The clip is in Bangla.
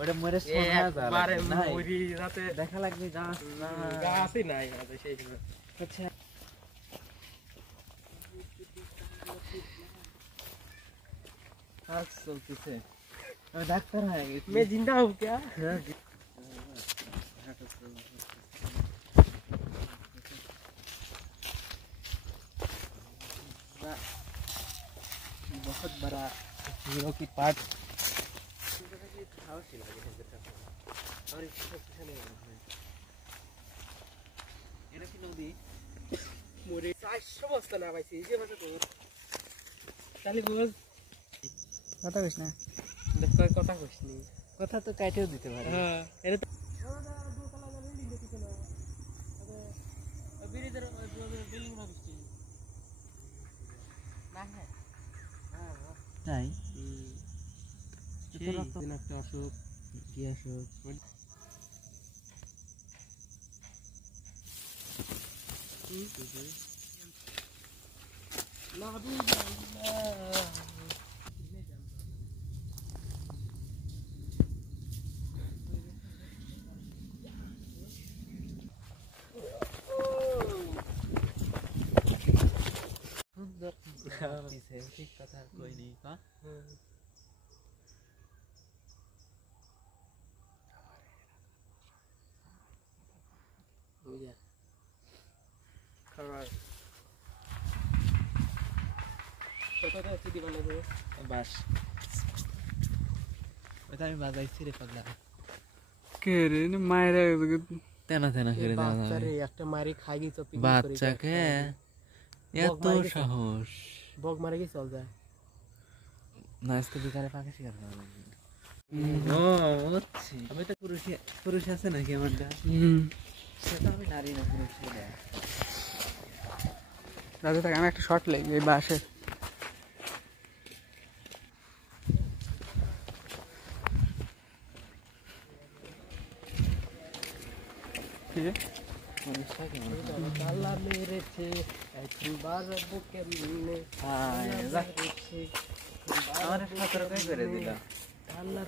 ওটা মরে সোনা একবারে মরি রাতে দেখা লাগবে গাছ না গাছই নাই আমাদের সেই সময়। আচ্ছা কাজ চলতেছে আমি ডাক্তার হয়ে গেছি मैं जिंदा हूँ क्या? बहुत बड़ा हीरो की पार्ट মরে 400 বস্তা না পাইছি এই যে মাসে তোর তাহলে বুঝ কথা কইস না দেখ কথা কইছনি কথা তো কাটেও দিতে পারে হ্যাঁ এটা তো তাই সেই দিন একটা অসুখ কি অসুখ সুন্দর ঠিক কথা কইনি কা বুঝা খাবার কতটা সিটি বানাবে বাস ওটা আমি বাজাইছি রে পাগলা কে রে মায়েরা তেনা তেনা করে দাও বাচ্চারে একটা মারি খাই গেছে বাচ্চাকে এত সাহস বগ মারে কি চল যায় না আজকে বিকালে পাখি শিকার করা লাগবে ও হচ্ছে আমি তো পুরুষ আছে নাকি আমার দা সেটা আমি নারী না পুরুষ দাদা তাকে আমি একটা শর্ট লাগবে এই বাসে আল্লাহ মেরেছে একবার বুকে মনে আমার 17 করে দিল আল্লাহ